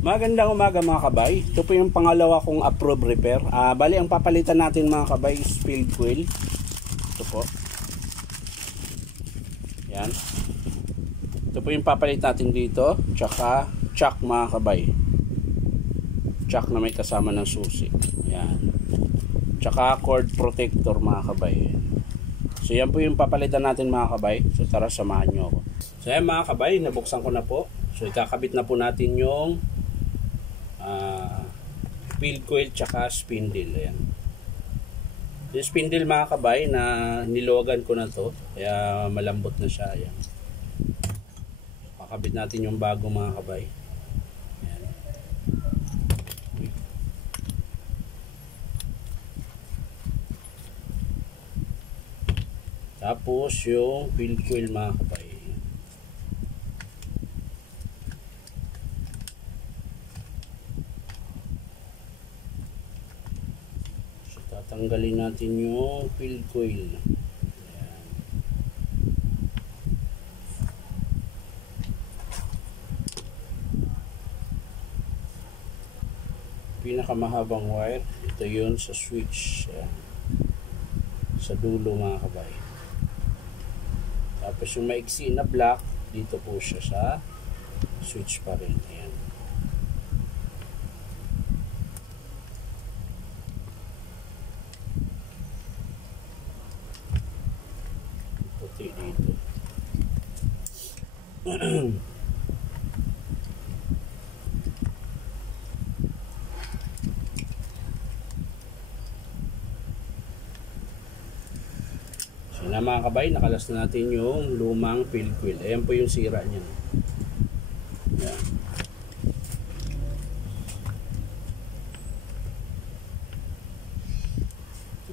Magandang umaga mga kabay. Ito po yung pangalawa kong approved repair. Bali ang papalitan natin mga kabay is field coil. Ito po. Yan. Ito po yung papalit natin dito. Tsaka chuck mga kabay. Chuck na may kasama ng susi. Yan. Tsaka cord protector mga kabay. So yan po yung papalitan natin mga kabay. So tara samahan nyo ako. So yan mga kabay, nabuksan ko na po. So ikakabit na po natin yung field coil tsaka spindle. Ayan. Yung spindle mga kabay na nilogan ko na to, kaya malambot na siya. Ayan. Kakabit natin yung bago mga kabay. Ayan. Tapos yung field coil mga kabay. Tanggalin natin yung field coil. Ayan. Pinakamahabang wire, ito yun sa switch. Ayan. Sa dulo mga kabay. Tapos yung maiksi na black, dito po siya sa switch pa rin. Ayan. Dito. So na mga kabay, nakalas na natin yung lumang field coil. Ayan po yung sira niya. Ayan.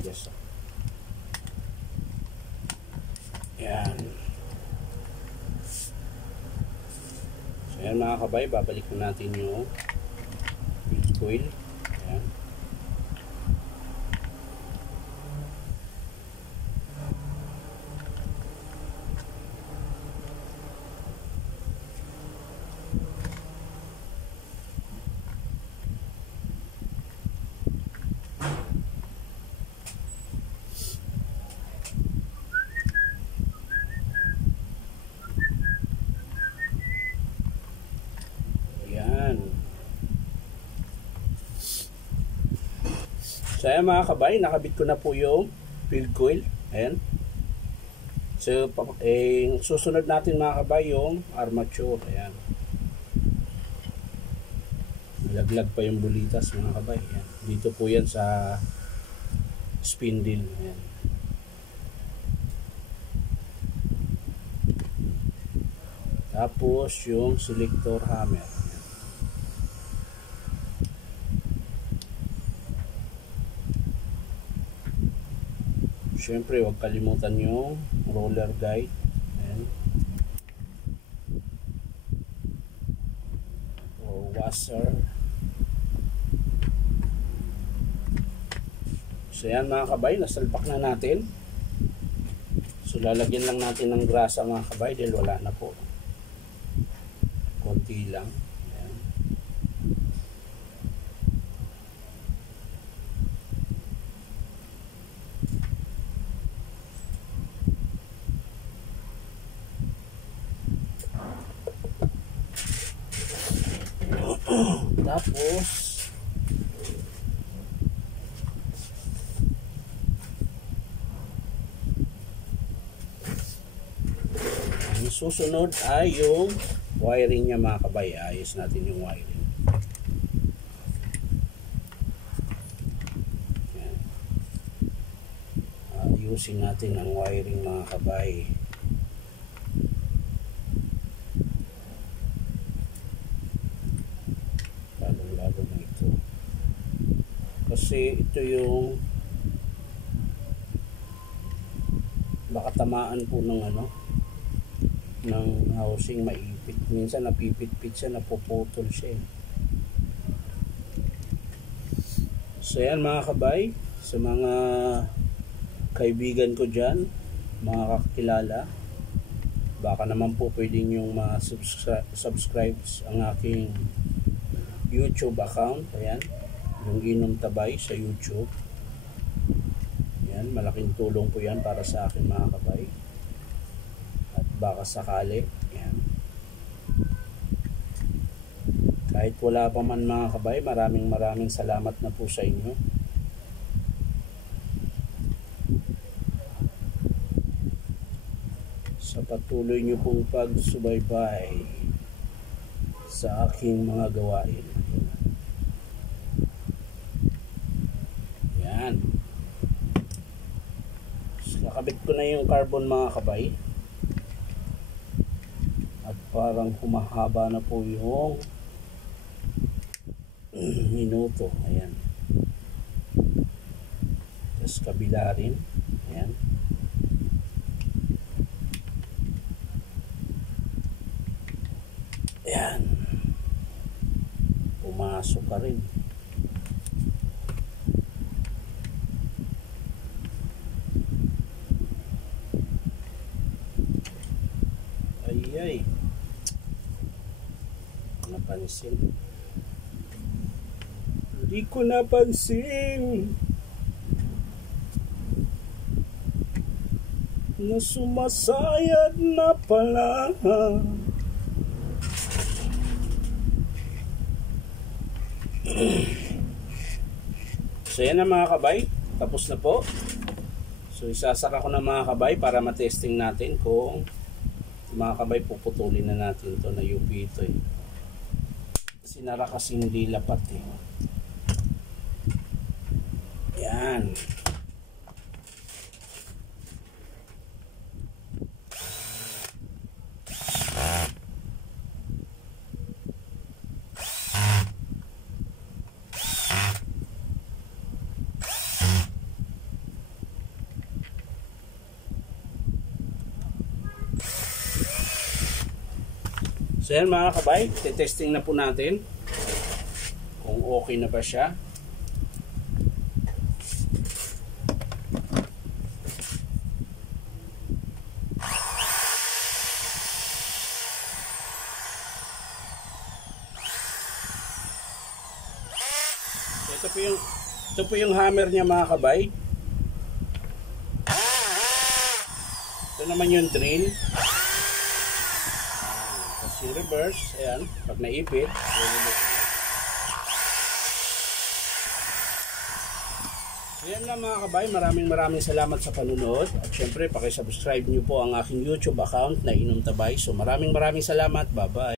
Yes. Ayan. So ayan mga kabay, babalik na natin yung field coil. Ayan. So ayan mga kabay, nakabit ko na po yung field coil. Ayan. So susunod natin mga kabay yung armature. Ayan. Laglag pa yung bulitas mga kabay. Ayan. Dito po yan sa spindle. Ayan. Tapos yung selector hammer. Siyempre, huwag kalimutan yung roller guide. Ayan. O washer. So yan mga kabay, nasalpak na natin. So lalagyan lang natin ng grasa mga kabay dahil wala na po. Konti lang. Ayan. Tapos ang susunod ay yung wiring niya mga kabay. Ayos natin yung wiring. Ayan. Ayusin natin ang wiring mga kabay. Kasi ito yung baka tamaan po ng ng housing, maipit. Minsan napipit-pit siya, napuputol siya. So yan mga kabay, sa mga kaibigan ko dyan, mga kakilala, baka naman po pwedeng yung ma-subscribe ang aking YouTube account. Ayan, yung Inom Tabay sa YouTube. Ayan, malaking tulong po yan para sa akin mga kabay. At baka sakali, ayan, kahit wala pa man mga kabay, maraming salamat na po sa inyo. Sa patuloy nyo pong pagsubaybay sa aking mga gawain. Yan. So, nakabit ko na yung carbon mga kabay. At parang humahaba na po yung minuto. Ayan. Tapos kabila rin. Ayan. Ayan. Pumasok ka rin. Ay. Napansin. Hindi ko napansin na sumasayad na pala. So yan na mga kabay, tapos na po. So isasaka ko na mga kabay para matesting natin kung mga kabay puputulin na natin to na UP ito eh. Sinara kasi hindi lapat eh. Yan. So yan mga kabay, testing na po natin kung okay na ba siya. Ito po yung hammer niya mga kabay. Ito naman yung drill. Tapos yung reverse, ayan, pag naipit. Ayan lang mga kabay, maraming salamat sa panunood. At syempre, pakisubscribe nyo po ang aking YouTube account na Inom Tabay. So maraming salamat, bye bye.